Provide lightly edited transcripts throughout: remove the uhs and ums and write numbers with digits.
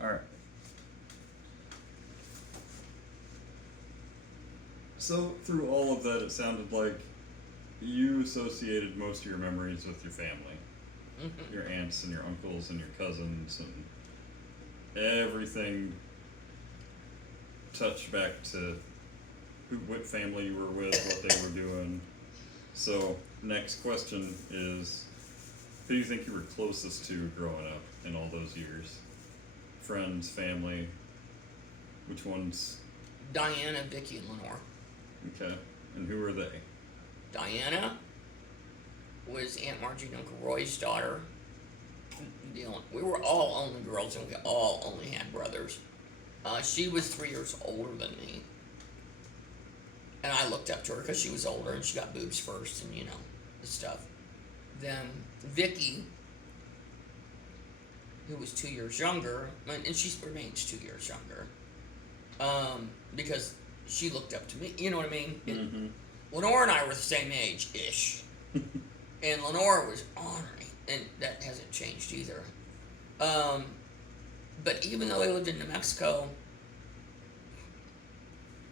Alright. So, through all of that, it sounded like you associated most of your memories with your family. Mm-hmm. Your aunts and your uncles and your cousins and everything touched back to what family you were with, what they were doing. So, next question is, who do you think you were closest to growing up in all those years? Friends, family, which ones? Diana, Vicky, and Lenore. Okay, and who are they? Diana was Aunt Margie and Uncle Roy's daughter. We were all only girls, and we all only had brothers. She was 3 years older than me, and I looked up to her because she was older and she got boobs first, and the stuff. Then Vicky, who was 2 years younger, and she remains 2 years younger, because she looked up to me. You know what I mean? Mm-hmm. Lenore and I were the same age ish, and Lenore was ornery, and that hasn't changed either. But even though they lived in New Mexico,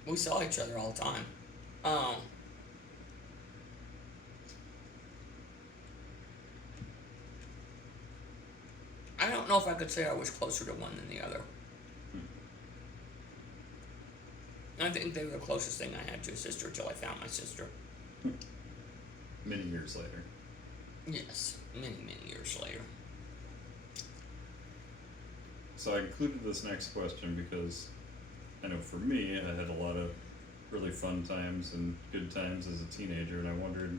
we saw each other all the time. I don't know if I could say I was closer to one than the other. I think they were the closest thing I had to a sister until I found my sister. Many years later. Yes, many, many years later. So I included this next question because I know for me, I had a lot of really fun times and good times as a teenager, and I wondered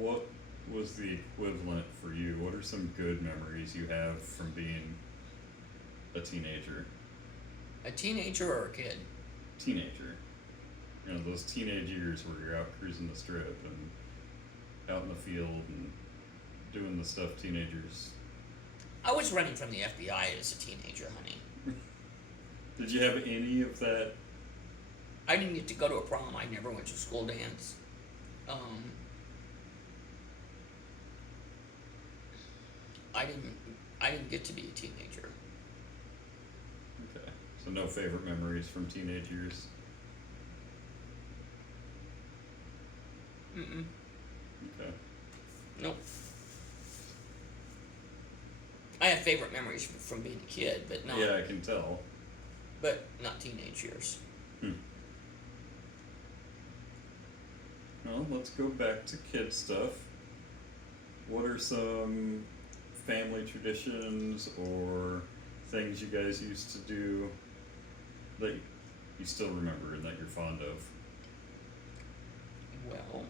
what was the equivalent for you? What are some good memories you have from being a teenager? A teenager or a kid? Teenager. You know, those teenage years where you're out cruising the strip and out in the field and doing the stuff teenagers. I was running from the FBI as a teenager, honey. Did you have any of that? I didn't get to go to a prom. I never went to school dance. I didn't get to be a teenager. Okay. So no favorite memories from teenage years? Mm-mm. Okay. Nope. I have favorite memories from being a kid, but not. Yeah, I can tell. But not teenage years. Well, let's go back to kid stuff. What are some family traditions or things you guys used to do that you still remember and that you're fond of? Well,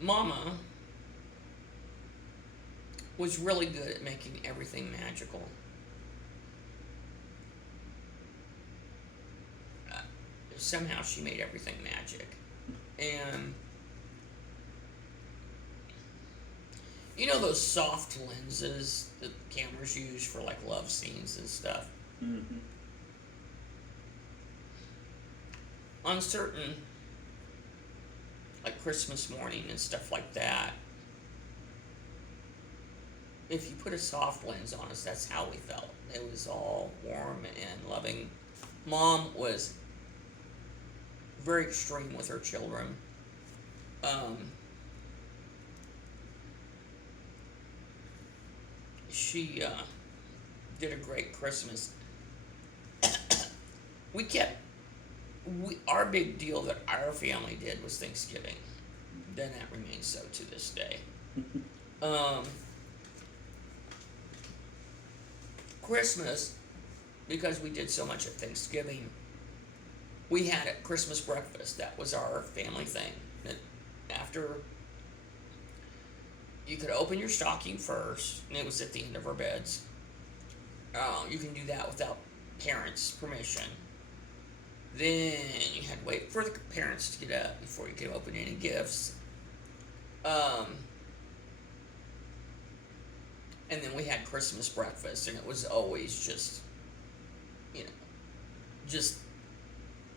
Mama was really good at making everything magical. Somehow she made everything magic. And you know those soft lenses that cameras use for like love scenes and stuff? Mm-hmm. On certain, like Christmas morning and stuff like that, if you put a soft lens on us, that's how we felt. It was all warm and loving. Mom was very extreme with her children. She did a great Christmas. Our big deal that our family did was Thanksgiving. Then that remains so to this day. Christmas, because we did so much at Thanksgiving, we had a Christmas breakfast. That was our family thing. And after, you could open your stocking first, and it was at the end of our beds. You can do that without parents' permission. Then you had to wait for the parents to get up before you could open any gifts. And then we had Christmas breakfast, and it was always just, just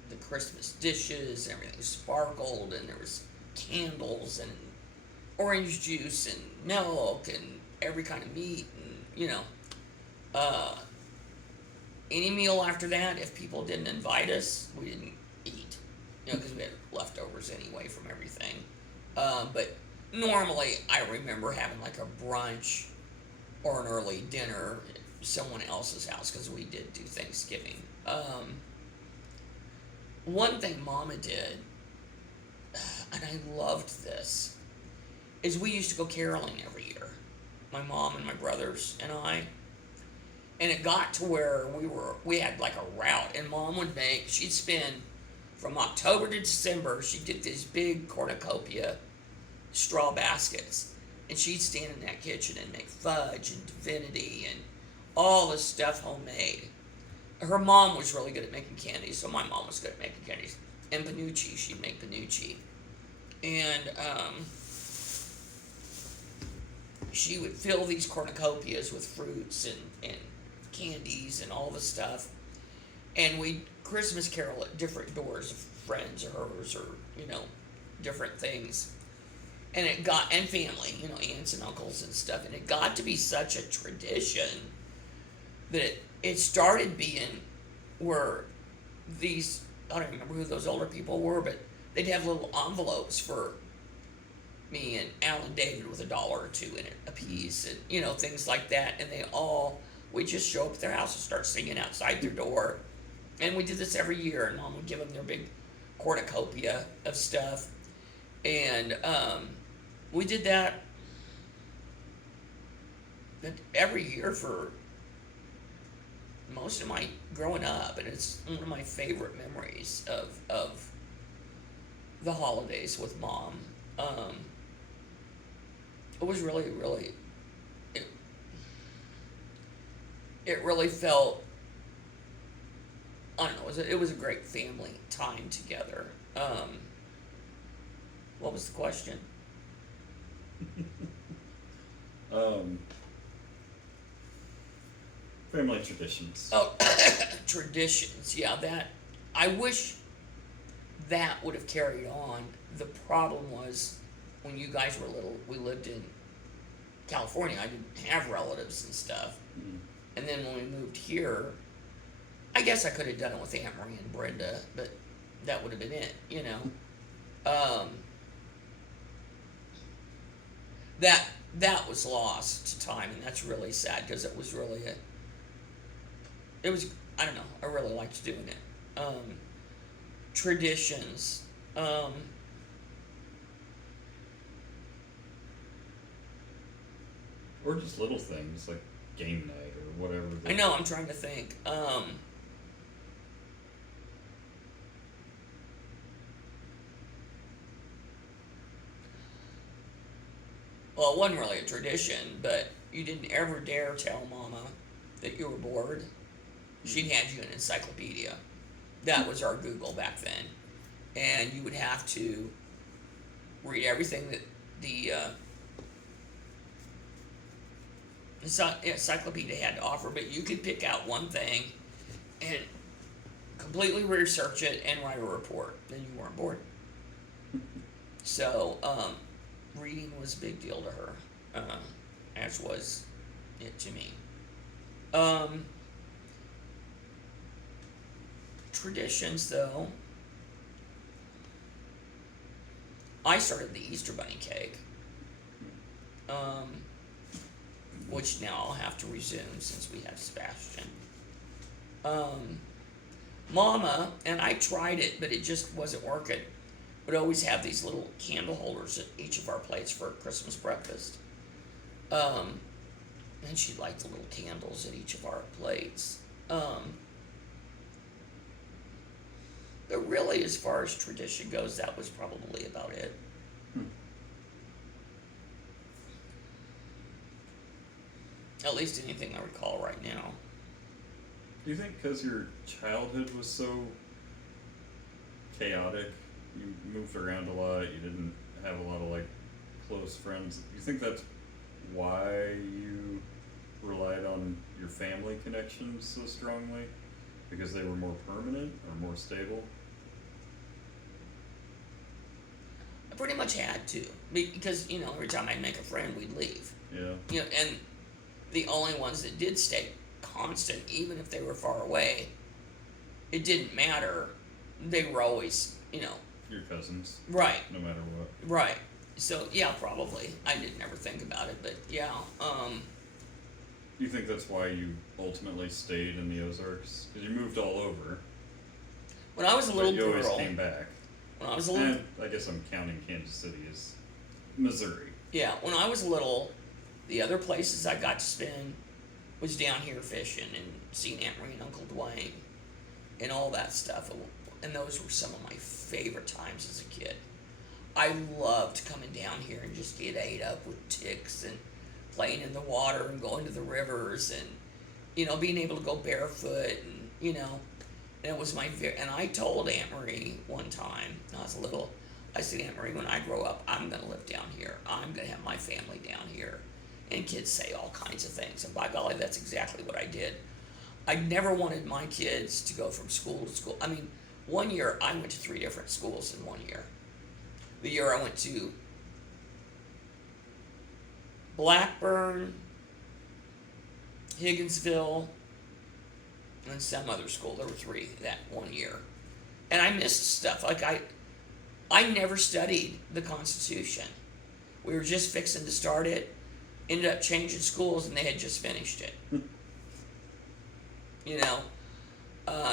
the Christmas dishes, and everything sparkled, and there was candles, and orange juice, and milk, and every kind of meat, and any meal after that, if people didn't invite us, we didn't eat, because we had leftovers anyway from everything. But normally, I remember having like a brunch or an early dinner at someone else's house, because we did do Thanksgiving. One thing Mama did, and I loved this, is we used to go caroling every year. My mom and my brothers and I. And it got to where we had like a route, and Mom would she'd spend from October to December, she'd get these big cornucopia straw baskets, and she'd stand in that kitchen and make fudge and divinity and all this stuff homemade. Her mom was really good at making candies, so my mom was good at making candies. And panucci, she'd make panucci. And she would fill these cornucopias with fruits and candies and all this stuff. And we'd Christmas carol at different doors of friends or hers, or, different things. And and family, aunts and uncles and stuff. And it got to be such a tradition that it started being where these, I don't remember who those older people were, but they'd have little envelopes for me and Alan David with $1 or $2 in it a piece, and things like that. And we'd just show up at their house and start singing outside their door. And we did this every year, and Mom would give them their big cornucopia of stuff. And we did that every year for most of my growing up, and it's one of my favorite memories of the holidays with Mom. It was really, really, it really felt, I don't know, it was a great family time together. What was the question? Family traditions. Oh, traditions. Yeah, I wish that would have carried on. The problem was, when you guys were little, we lived in California. I didn't have relatives and stuff. Mm. And then when we moved here, I guess I could have done it with Aunt Marie and Brenda, but that would have been it, That was lost to time, and that's really sad, because it was really I don't know, I really liked doing it. Traditions. Or just little things like game night or whatever. I know, I'm trying to think. Well, it wasn't really a tradition, but you didn't ever dare tell Mama that you were bored. She'd hand you an encyclopedia. That was our Google back then. And you would have to read everything that the encyclopedia had to offer, but you could pick out one thing and completely research it and write a report. Then you weren't bored. So, reading was a big deal to her, as was it to me. Traditions, though. I started the Easter Bunny cake, which now I'll have to resume since we have Sebastian. Mama, and I tried it, but it just wasn't working, would always have these little candle holders at each of our plates for Christmas breakfast. And she'd light the little candles at each of our plates. But really, as far as tradition goes, that was probably about it. At least anything I recall right now. Do you think because your childhood was so chaotic, you moved around a lot, you didn't have a lot of close friends, do you think that's why you relied on your family connections so strongly? Because they were more permanent or more stable? I pretty much had to, because every time I'd make a friend, we'd leave. Yeah. You know, and the only ones that did stay constant, even if they were far away, it didn't matter. They were always, you know, Your cousins, right, no matter what. right. So yeah, probably. I didn't ever think about it, but yeah. Do you think that's why you ultimately stayed in the Ozarks? Because you moved all over, When I was a but little you girl, always came back. when I was a little, And I guess I'm counting Kansas City as Missouri. yeah, when I was little, the other places I got to spend was down here fishing and seeing Aunt Marie and Uncle Dwayne and all that stuff. And those were some of my favorite times as a kid. I loved coming down here and just get ate up with ticks and playing in the water and going to the rivers and, you know, being able to go barefoot and, you know, and it was and I told Aunt Marie one time, when I was little, I said, Aunt Marie, when I grow up, I'm going to live down here. I'm going to have my family down here. And kids say all kinds of things. And by golly, that's exactly what I did. I never wanted my kids to go from school to school. I mean, one year I went to 3 different schools in one year. The year I went to Blackburn, Higginsville, and some other school. There were 3 that one year. And I missed stuff. Like I never studied the Constitution. We were just fixing to start it. Ended up changing schools and they had just finished it. You know,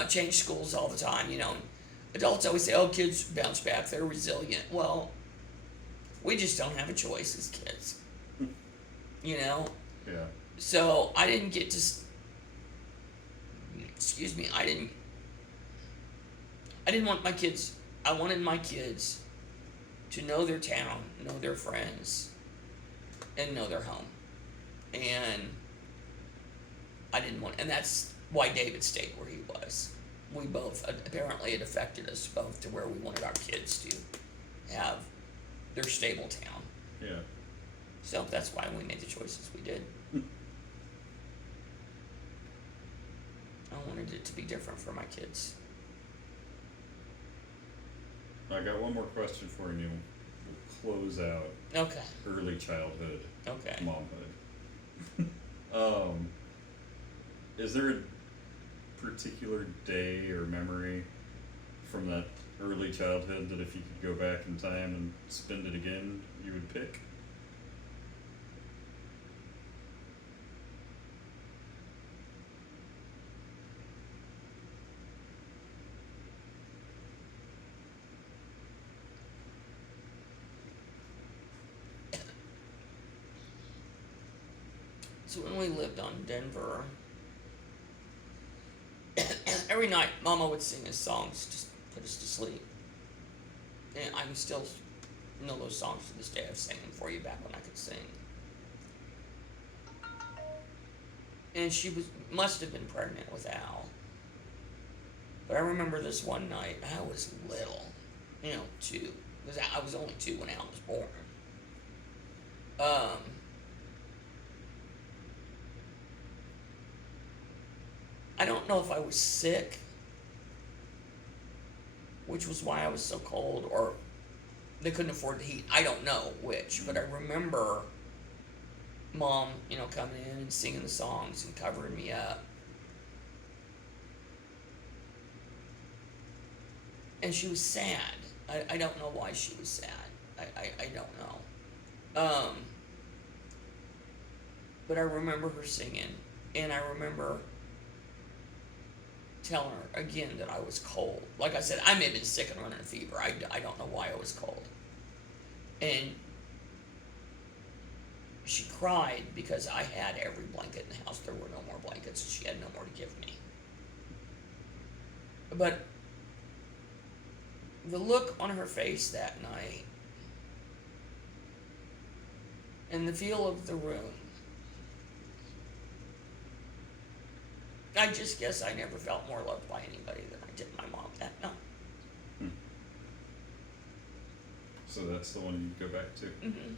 change schools all the time, you know. Adults always say, oh, kids bounce back, they're resilient. Well, we just don't have a choice as kids. You know? Yeah. So I didn't get to, excuse me, I didn't want my kids, I wanted my kids to know their town, know their friends, and know their home. And I didn't want, and that's why David stayed where he was. We both, apparently it affected us both to where we wanted our kids to have their stable town. Yeah. So that's why we made the choices we did. I wanted it to be different for my kids. I got one more question for you. We'll close out Okay. early childhood, Okay. momhood. Is there a particular day or memory from that early childhood that if you could go back in time and spend it again, you would pick? So when we lived on Denver, every night Mama would sing us songs to put us to sleep. And I can still know those songs to this day. I've sang them for you back when I could sing. And she must have been pregnant with Al. But I remember this one night, I was little, 2, because I was only 2 when Al was born. I don't know if I was sick, which was why I was so cold, or they couldn't afford the heat. I don't know which, but I remember Mom, coming in and singing the songs and covering me up. And she was sad. I don't know why she was sad. I don't know. But I remember her singing, and I remember telling her again that I was cold. Like I said, I may have been sick and running a fever. I don't know why I was cold. And she cried because I had every blanket in the house. There were no more blankets, and she had no more to give me. But the look on her face that night and the feel of the room, I just guess I never felt more loved by anybody than I did my mom that night. So that's the one you'd go back to? Mm-hmm.